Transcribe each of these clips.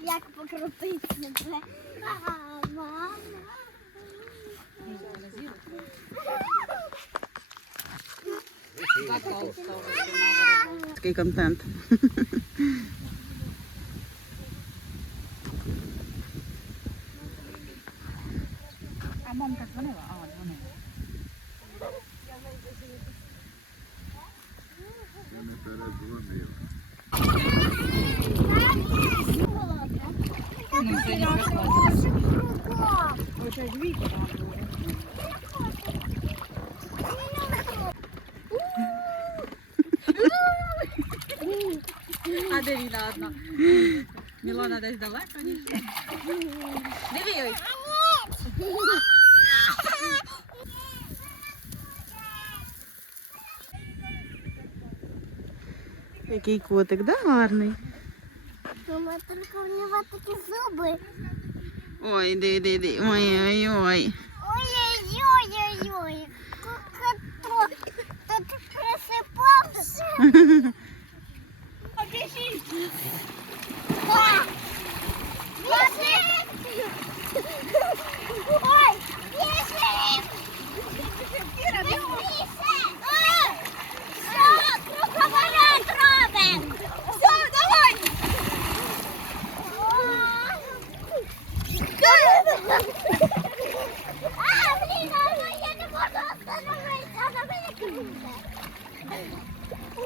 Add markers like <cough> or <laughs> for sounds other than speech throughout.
Як покрутити себе. А, Мама. Такий контент. А мамка дзвонила? А, дзвонила. Ну, сьогодні прикладно. Ось двійка там А де війна одна? Мілана десь далеко ні? Диви, ой. Який котик, да, гарний. Мама, тільки у нього такі зуби. Ой, іди, іди, іди. Ой, ой, ой. Ой-ой-ой-ой-ой. Кто тут просыпался? <laughs> Давай.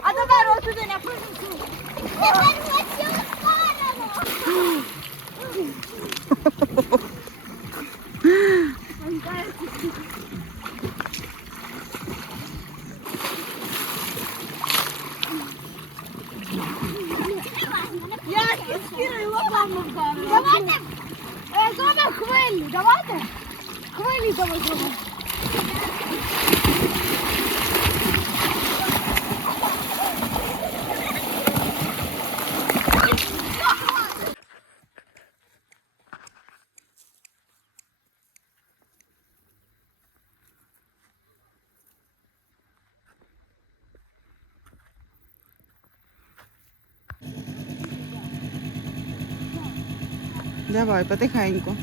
А, тепер туди на прыжку. Тепер в цю сторону. Я з Кірою лопану вдарила. Давайте. Е, Зробимо хвилі, давайте. Хвилі давай зробимо. Давай, потихеньку.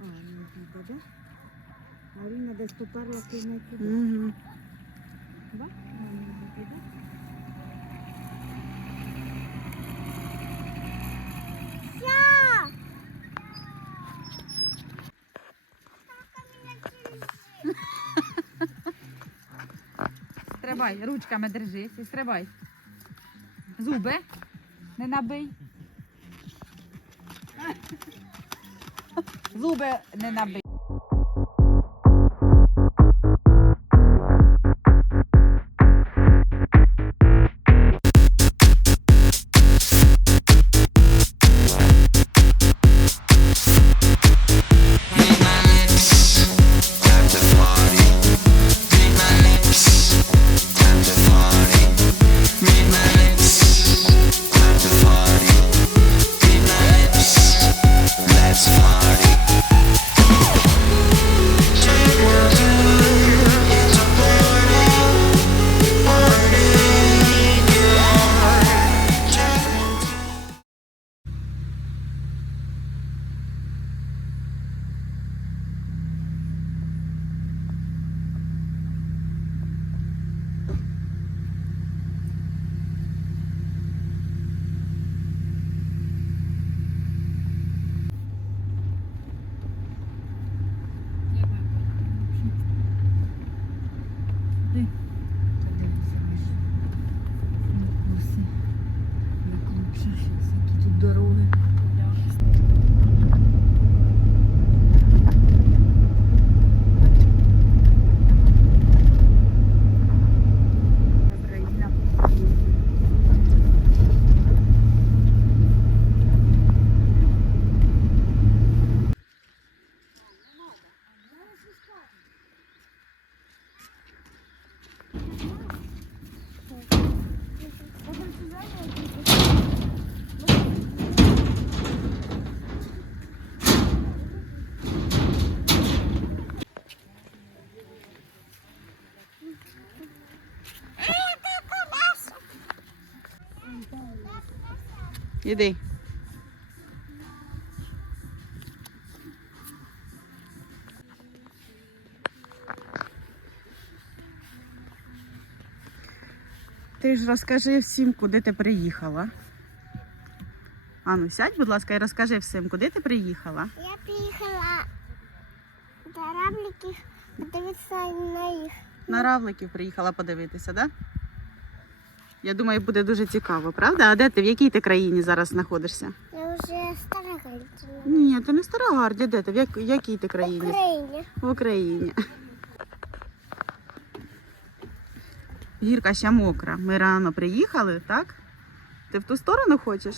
А, не піде, да? Маріна десь поперла кузнець. Угу. Да? Не піде. Все. Стрибай, ручками держись і стрибай. Зуби. Не набий. Зуби не набий. Іди. Ти ж розкажи всім, куди ти приїхала. Ану, сядь, будь ласка, і розкажи всім, куди ти приїхала. Я приїхала до равликів подивитися на їх. На равликів приїхала подивитися, так? Да? Я думаю, буде дуже цікаво, правда? А де ти? В якій ти країні зараз знаходишся? Я вже стара галіцина. Ні, ти не стара Гарді, де ти? В як- якій ти країні? В? Україні. В Україні. Гірка ще мокра. Ми рано приїхали, так? Ти в ту сторону хочеш?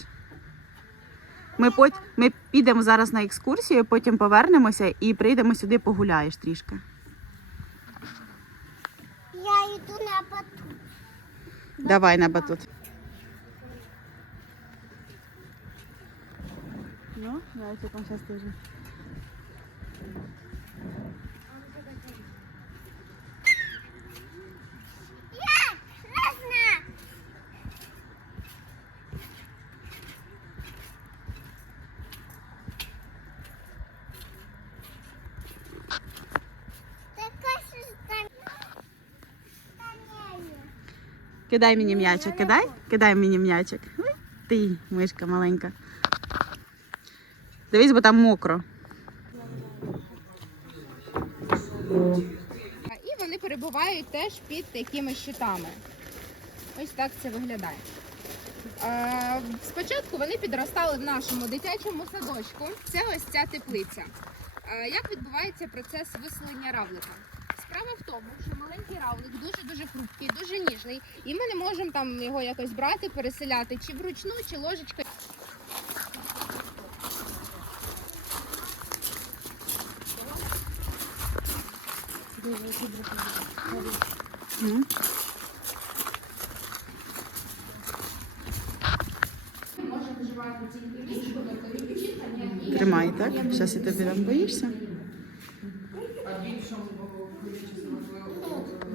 Ми, пот... Ми підемо зараз на екскурсію, потім повернемося і прийдемо сюди, погуляєш трішки. Я йду на батут. Давай на батут. Ну, давайте там сейчас теж. Я красна. Така ж там. Кидай мені м'ячик, кидай, кидай мені м'ячик. Ти, мишка маленька. Дивись, бо там мокро. І вони перебувають теж під такими щитами. Ось так це виглядає. Спочатку вони підростали в нашому дитячому садочку. Це ось ця теплиця. Як відбувається процес виселення равлика? Справа в тому, що маленький равлик дуже-дуже хрупкий, дуже ніжний, і ми не можемо там його якось брати, переселяти чи вручну, чи ложечкою. Тримай, так? Зараз я тобі там боїшся.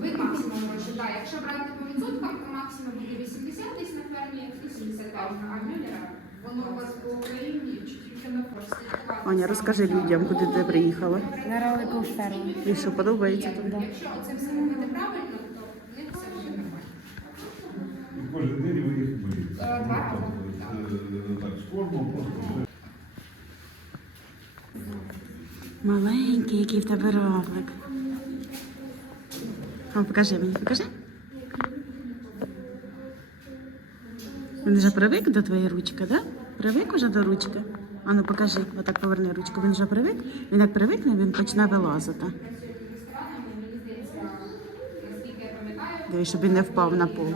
Ви максимум так, якщо брати по відсоткам, то максимум буде 80 десь на фермі, 85 а мюллера. Воно у вас по Україні чи тільки на форсі? Аня, розкажи людям, куди ти приїхала. На ролику ферму. І що подобається тобі? Якщо це все робити правильно, то в них все вже нормально. Кожен день ви їх миєте. Е, два рази. Е, Так, з кормом просто. Маленький, який в тебе равлик. А, покажи мені, покажи. Він вже привик до твоєї ручки, да? Привик уже до ручки? А ну покажи, отак поверни ручку. Він вже привик. Він як привикне, він почне вилазити. Дивись, щоб він не впав на пол.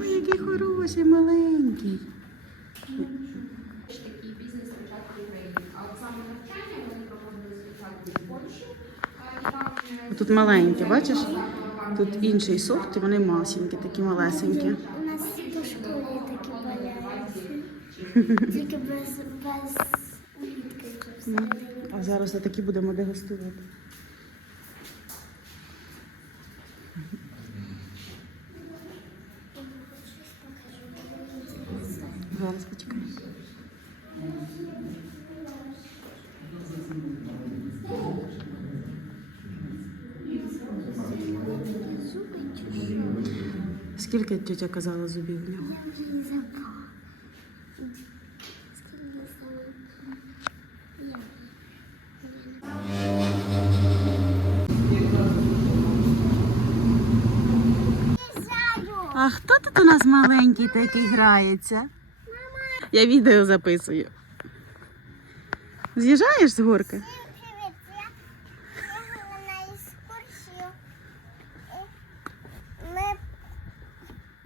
Ой, який хороший, маленький. Такий бізнес спочатку в Україні. А от саме навчання вони проходили спочатку в Польщі, а і там е, Тут маленькі, бачиш? Тут інший сорт, і вони масенькі, такі малесенькі. У нас по школі такі валяються. <laughs> Тільки без, без улітки. А зараз такі будемо дегустувати. Зараз почекай. Скільки тетя казала зубів в нього? Я вже. Знаю. А хто тут у нас маленький такий грається? Я відео записую. З'їжджаєш з горки? Всім привіт! Я їхала на екскурсію. І Ми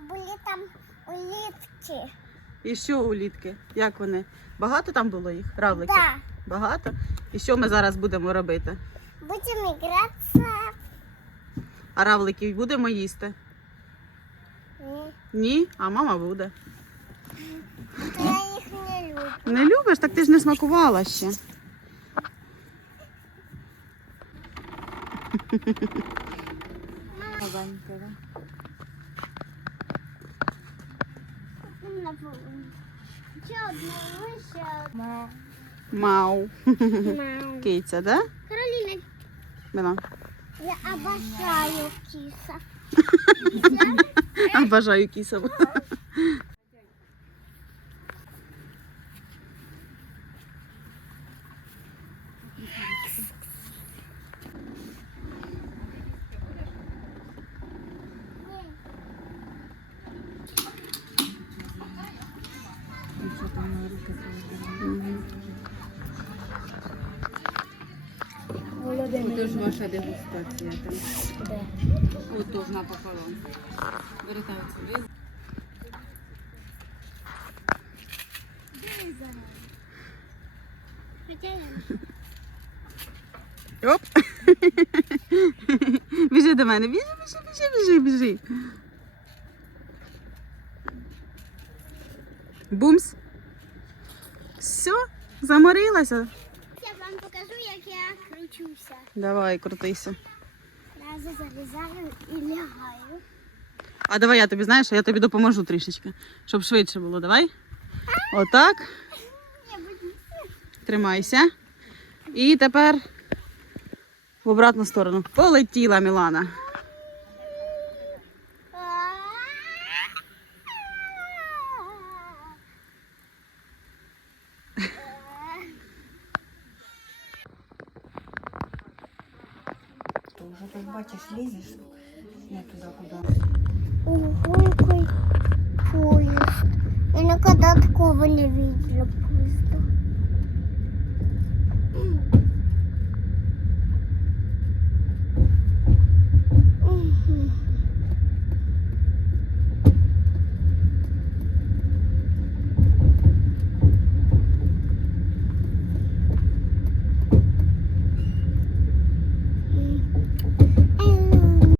були там у літці. І що улітки? Як вони? Багато там було їх? Равликів? Да. Багато? І що ми зараз будемо робити? Будемо гратися. А равликів будемо їсти? Ні. Ні, а мама буде. То я їх не люблю. Не любиш, так ти ж не смакувала ще. Маленьке, да? Ще одне лише. Мау. Мау. Киця, да? Кароліна, Мила. я обожаю киса. Бажаю кісом. Ото ж ваша дегустація там. Ото ж напополам. Берете оце. Хоча я Оп. <laughs> Біжи до мене. Біжи, біжи, біжи, біжи, біжи. Бумс. Все, заморилася. Я вам покажу, як я кручуся. Давай, крутися. Разу залізаю і лягаю. А давай я тобі знаєш, я тобі допоможу трішечки, щоб швидше було. Давай. Отак. Тримайся. І тепер в обратну сторону. Полетіла Мілана. Бачиш, лізеш. Не туди, куди. Ого, какой поезд. Я никогда такого не видела.